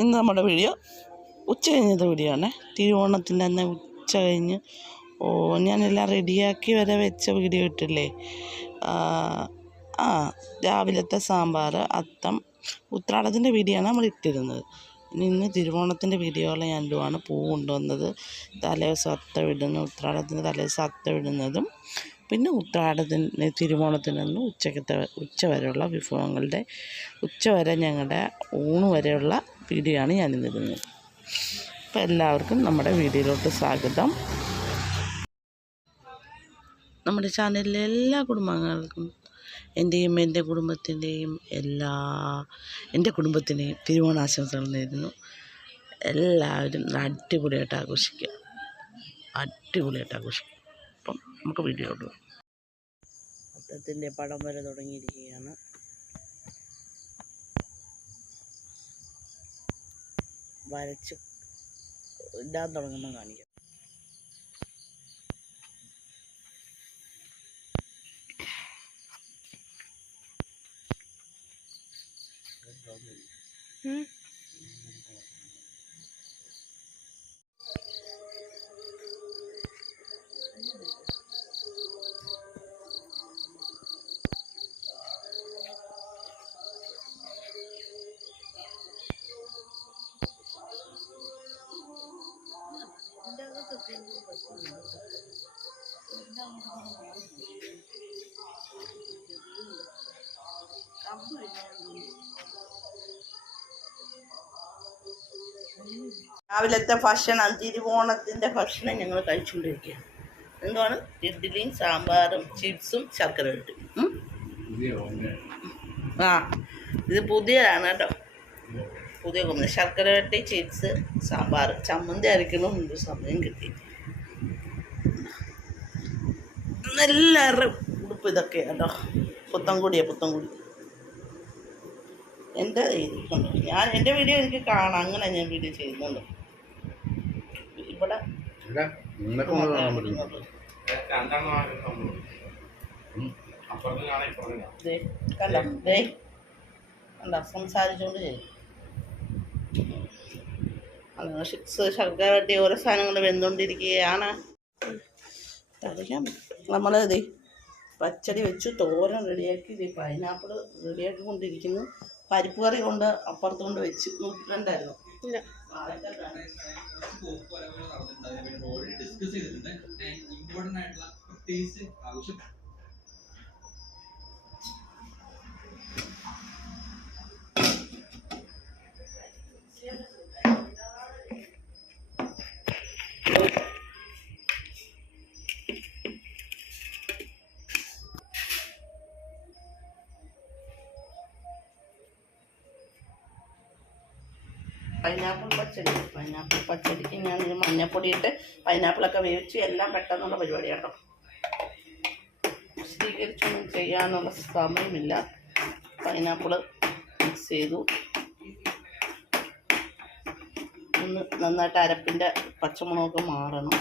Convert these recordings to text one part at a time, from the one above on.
ഇന്ന് നമ്മുടെ വീഡിയോ ഉച്ച കഴിഞ്ഞത്തെ വീഡിയോ ആണ് തിരുവോണത്തിന്റെ അന്ന് ഉച്ച കഴിഞ്ഞ്. ഓ ഞാനെല്ലാം റെഡിയാക്കി വരെ വെച്ച വീഡിയോ ഇട്ടില്ലേ? ആ, രാവിലത്തെ സാമ്പാർ അത്തം ഉത്രാടത്തിന്റെ വീഡിയോ ആണ് നമ്മൾ ഇട്ടിരുന്നത്. ഇനി ഇന്ന് തിരുവോണത്തിന്റെ വീഡിയോകളെ ഞാൻ ഇടുവാണ്. പൂ കൊണ്ടുവന്നത് തലേദിവസം അത്ത ഇടുന്നു ഉത്രാടത്തിന്റെ തലേദിവസം അത്ത വിടുന്നതും പിന്നെ ഉത്രാടത്തിന് തിരുവോണത്തിനൊന്നും ഉച്ചക്കത്തെ ഉച്ച വരെയുള്ള വിഭവങ്ങളുടെ ഉച്ച വരെ ഞങ്ങളുടെ ഊണ് വരെയുള്ള വീഡിയോ ആണ് ഞാനിന്നിരുന്നത് അപ്പോൾ എല്ലാവർക്കും നമ്മുടെ വീഡിയോയിലോട്ട് സ്വാഗതം. നമ്മുടെ ചാനലിലെ എല്ലാ കുടുംബാംഗങ്ങൾക്കും എന്റെയും എന്റെ കുടുംബത്തിന്റെയും എല്ലാ എന്റെ കുടുംബത്തിന്റെയും തിരുവോണാശംസകൾ നേരുന്നു. എല്ലാവരും അടിപൊളിയായിട്ട് ആഘോഷിക്കുക. അടിപൊളിയായിട്ട് ആഘോഷിക്കുക. അപ്പം നമുക്ക് വീഡിയോ ഇടുക അത്തത്തിന്റെ പടം വരെ തുടങ്ങിയിരിക്കുകയാണ്. വരച്ച് ഇടാൻ തുടങ്ങുമ്പോൾ കാണിക്കാം. രാവിലത്തെ ഭക്ഷണം തിരുവോണത്തിന്റെ ഭക്ഷണം ഞങ്ങൾ കഴിച്ചുകൊണ്ടിരിക്കുകയാണ്. എന്താണ് ഇഡ്ഡലിയും സാമ്പാറും ചിപ്സും ശർക്കര വെട്ടും ഉം? ആ ഇത് പുതിയതാണ് കേട്ടോ. പുതിയ കൊമ്പ്. ശർക്കര വെട്ടി ചിപ്സ് സാമ്പാർ. ചമ്മന്തി അരക്കണമെന്നുണ്ട് സമയം കിട്ടി എല്ലാവരുടെയും ഉടുപ്പ് ഇതൊക്കെ കേട്ടോ. പുത്തൻകുടിയാ പുത്തൻകുടി. എന്റെ ഞാൻ എന്റെ വീഡിയോ എനിക്ക് കാണാം. അങ്ങനെ ഞാൻ വീഡിയോ ചെയ്യുന്നുണ്ട്. ഇവിടെ കണ്ടോ? ദേ കണ്ടോ? സംസാരിച്ചുകൊണ്ട് ചെയ്യും. അങ്ങനെ ഓരോ സാധനങ്ങൾ വെന്തുകൊണ്ടിരിക്കുകയാണ്. നമ്മൾ ഇതേ പച്ചടി വെച്ചു തോരൻ റെഡിയാക്കി ഇത് പൈനാപ്പിൾ റെഡിയാക്കി കൊണ്ടിരിക്കുന്നു പരിപ്പ് കറി കൊണ്ട് അപ്പുറത്ത് കൊണ്ട് വെച്ച് നോക്കിയിട്ടുണ്ടായിരുന്നു ഇല്ല. ഡിസ്കസ് ചെയ്തിട്ടുണ്ട്. ഇമ്പോർട്ടന്റ് ആയിട്ടുള്ള പ്രത്യേകിച്ച് ആവശ്യം പൈനാപ്പിൾ പച്ചടി. പൈനാപ്പിൾ പച്ചടിക്ക് ഞാൻ ഇത് മഞ്ഞപ്പൊടി ഇട്ട് പൈനാപ്പിളൊക്കെ വേവിച്ച് എല്ലാം പെട്ടെന്നുള്ള പരിപാടി കേട്ടോ. വിശദീകരിച്ചൊന്നും ചെയ്യാനുള്ള സമയമില്ല. പൈനാപ്പിൾ മിക്സ് ചെയ്തു. ഒന്ന് നന്നായിട്ട് അരപ്പിന്റെ പച്ചമുളകൊക്കെ മാറണം.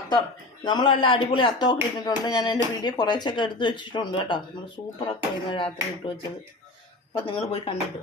അത്തം. നമ്മളെല്ലാം അടിപൊളി അത്തമൊക്കെ ഇട്ടിട്ടുണ്ട്. ഞാൻ എന്റെ വീഡിയോ കുറേശ്ശൊക്കെ എടുത്ത് വെച്ചിട്ടുണ്ട് കേട്ടോ. നമ്മൾ സൂപ്പറൊക്കെ ആയിരുന്നു രാത്രി ഇട്ട് വെച്ചത്. അപ്പം നിങ്ങൾ പോയി കണ്ടിട്ട്.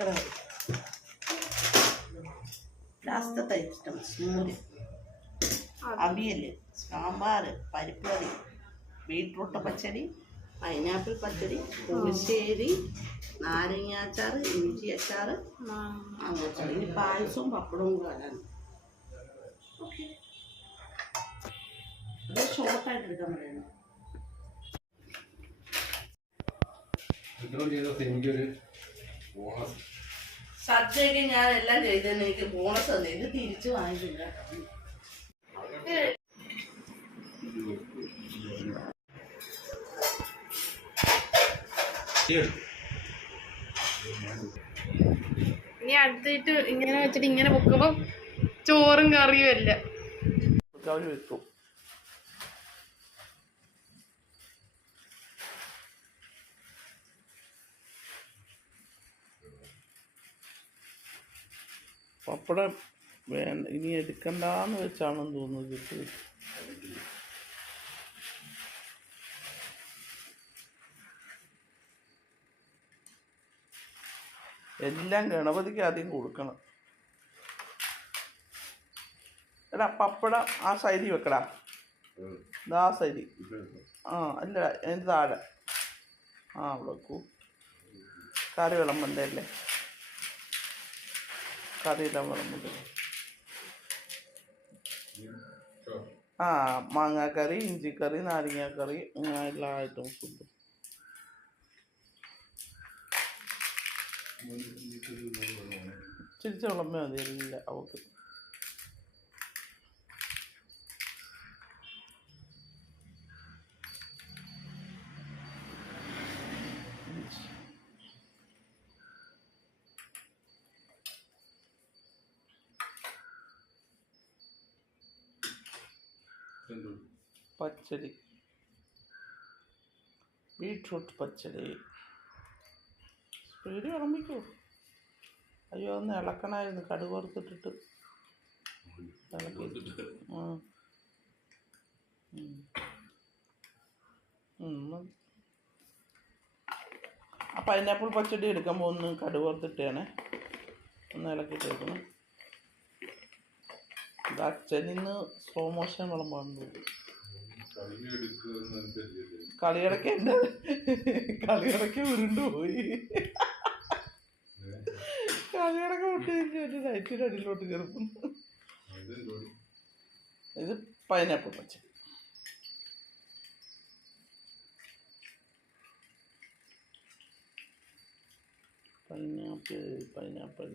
ശർക്കര ലാസ്റ്റത്തെ ഐറ്റം മോര് അവിയൽ സാമ്പാർ പരിപ്പ് കറി ബീട്രൂട്ട് പച്ചടി പൈനാപ്പിൾ പച്ചടി പുളിശ്ശേരി നാരങ്ങാച്ചാർ ഇഞ്ചി അച്ചാർ അങ്ങനെ ഇനി പായസവും പപ്പടവും വരാൻ ഓക്കെ. അത് ഷോർട്ടായിട്ട് എടുക്കാൻ പറയണം. എനിക്കൊരു ബോണസ് സദ്യക്ക് ഞാൻ എല്ലാം ചെയ്തതിന് എനിക്ക് ബോണസ് തന്നെ. ഇത് തിരിച്ചു വാങ്ങിക്കില്ല ഇനി അടുത്തിട്ട് ഇങ്ങനെ വെച്ചിട്ട് ഇങ്ങനെ പൊക്കുമ്പോ ചോറും കറിയും അല്ല. വെക്കും. പപ്പടം വേണ്ട ഇനി എടുക്കണ്ടെന്ന് വെച്ചാണെന്ന് തോന്നുന്നു കിട്ടി എല്ലാം ഗണപതിക്ക് ആദ്യം കൊടുക്കണം. എടാ പപ്പടം ആ ശൈലി വെക്കടാ. ആ ശൈലി ആ അല്ല താഴെ. ആ അവിടെ വെക്കൂ. കറി വിളമ്പണ്ടേ അല്ലേ കറിയെല്ലാം ആ മാങ്ങാക്കറി ഇഞ്ചിക്കറി നാരങ്ങാക്കറി അങ്ങനെ എല്ലാ ഐറ്റംസ് ഉണ്ട് ചിരിച്ച വിളമ്പ മതി അവക്ക്. പച്ചടി. ബീട്രൂട്ട് പച്ചടി. സ്പീഡ് വിളമ്പിക്കോ അയ്യോ ഒന്ന് ഇളക്കണമായിരുന്നു. കടുക് വറുത്തിട്ടിട്ട് ആ. പൈനാപ്പിൾ പച്ചടി എടുക്കാൻ ഒന്ന് കടുക് വറുത്തിട്ടാണ് ഒന്ന് ഇളക്കിയിട്ട് എടുക്കണം. ഇത് അച്ഛനിന്ന് സ്ലോ മോഷൻ വിളമ്പാണ്ട് കളിയിടയ്ക്ക് എന്റെ കളിയിടയ്ക്ക് ഉരുണ്ടുപോയി കളിയിടയ്ക്ക് വിട്ട് കഴിഞ്ഞാൽ നൈറ്റിന്റെ അടിയിലോട്ട് കയറും. ഇത് പൈനാപ്പിൾ പച്ച. പൈനാപ്പിൾ പൈനാപ്പിൾ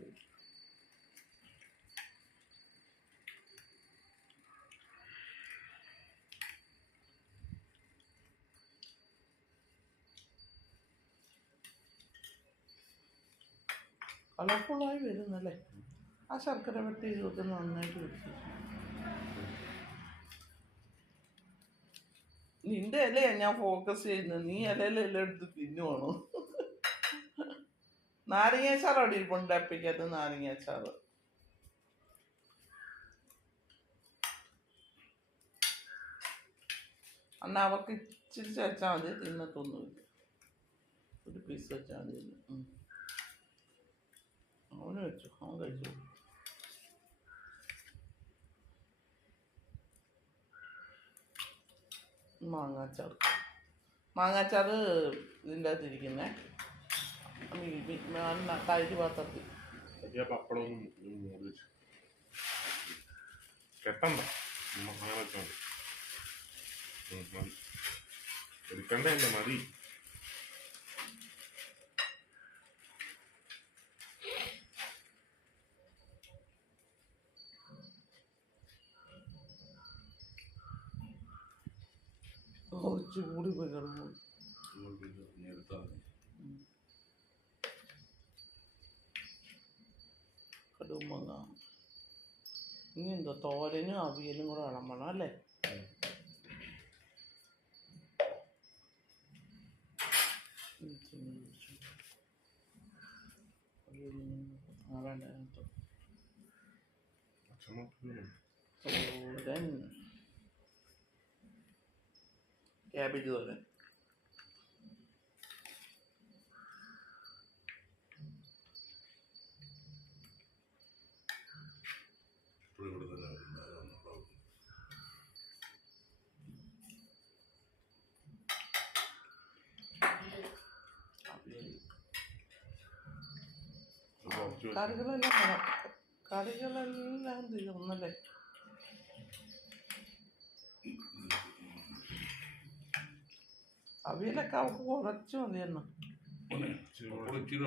കളർഫുള്ളായി വരുന്നല്ലേ? ആ ശർക്കര വെട്ടി ഇതൊക്കെ നന്നായിട്ട് പിടിച്ചു നിന്റെ ഇലയാ ഞാൻ ഫോക്കസ് ചെയ്യുന്നത്. നീ ഇലയിലെല്ലാം എടുത്ത് തിന്നുവാണോ? നാരങ്ങാച്ചാർ അവിടെ ഇരിപ്പുണ്ട് അപ്പിക്കകത്ത് നാരങ്ങാച്ചാർ അന്ന് അവർക്ക് ഇച്ചിരി വെച്ചാൽ മതി തിന്നത്തൊന്നുമില്ല. ഒരു പീസ് വെച്ചാൽ മതി. അവന് വെച്ചു അവൻ കഴിച്ചു മാങ്ങാച്ചാർ മാങ്ങാച്ചാർ ഇതിന്റെ അകത്ത് ഇരിക്കുന്നേ. കഴുകി പാത്രത്തിൽ. കെട്ടണ്ട. അങ്ങനെ വെച്ചാൽ മതി. എടുക്കണ്ടേ മതി. കുറച്ച് കൂടി പോയി കിടന്നു കടുമങ്ങ ഇനി എന്തോ തോരനും അവിയലും കൂടെ വിളമ്പണം അല്ലേ? വേണ്ട അതിനകത്ത്. yiyebiliyorum. Kargılar ne kadar? Kargılar ne kadar? Onlar da അവിയലൊക്കെ അവൾക്ക് കുറച്ച് മതിയെന്ന്. ഇച്ചിരി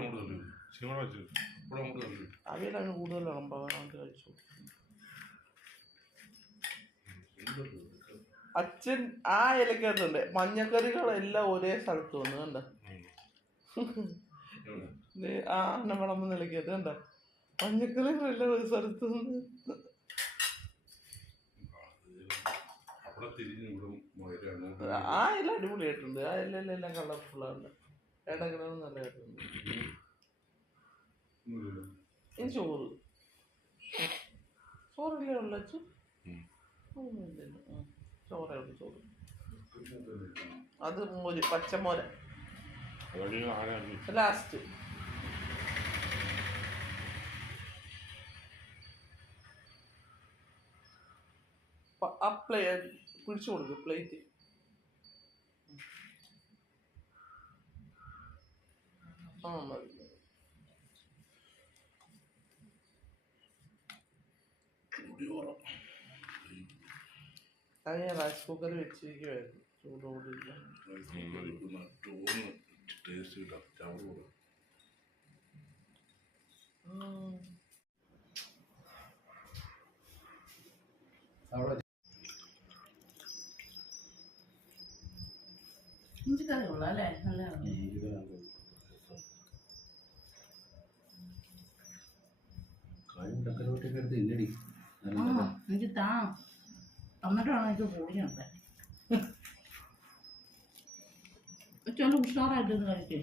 അങ്ങോട്ട് തള്ളി. ശിവ വെച്ച്. ഇവിടെ അങ്ങോട്ട് തള്ളി. അവിയൽ കൂടുതൽ കഴിച്ചു അച്ഛൻ ആ ഇലക്കകത്തുണ്ട് മഞ്ഞക്കറികളെല്ലാം ഒരേ സ്ഥലത്ത് വന്നു കണ്ട? ആ അന്ന വിളമ്പ് നിലയ്ക്കകത്ത് കണ്ട? മഞ്ഞക്കറികളെല്ലാം ഒരു സ്ഥലത്ത് വന്ന് അവിടെ തിരിഞ്ഞ് ഇവിടെ മുയൽ അങ്ങോട്ട് ആ എല്ലാം അടിപൊളിയായിട്ടുണ്ട്. ആ ഇലെല്ലാം കളർഫുള്ളാണ് ഇടകിടന്ന് നല്ലതായിട്ടുണ്ട്. ഇനി ചോറ്. ചോറില്ലേ ഉള്ള ചോറേ ഉള്ളു ചോറ്? അത് മോര് പച്ചമോര. ലാസ്റ്റ് ആ പിടിച്ചു കൊടുക്കും പ്ലേറ്റ് ആ മതി. അത് ഞാൻ റൈസ് കുക്കറിൽ വെച്ചിരിക്കുമായിരുന്നു ചൂടോടിരിക്കാൻ ചോറ് ടേസ്റ്റ് കിട്ടാം ചവറ് കൂടെ ഇഞ്ചിക്കറി കൊള്ളാം അല്ലേ? നല്ല എനിക്ക് താ. എനിക്ക് കൂടിയുണ്ട് ഉച്ചോണ്ട് ഉഷാറായിട്ട് ഇത് കഴിക്കേ.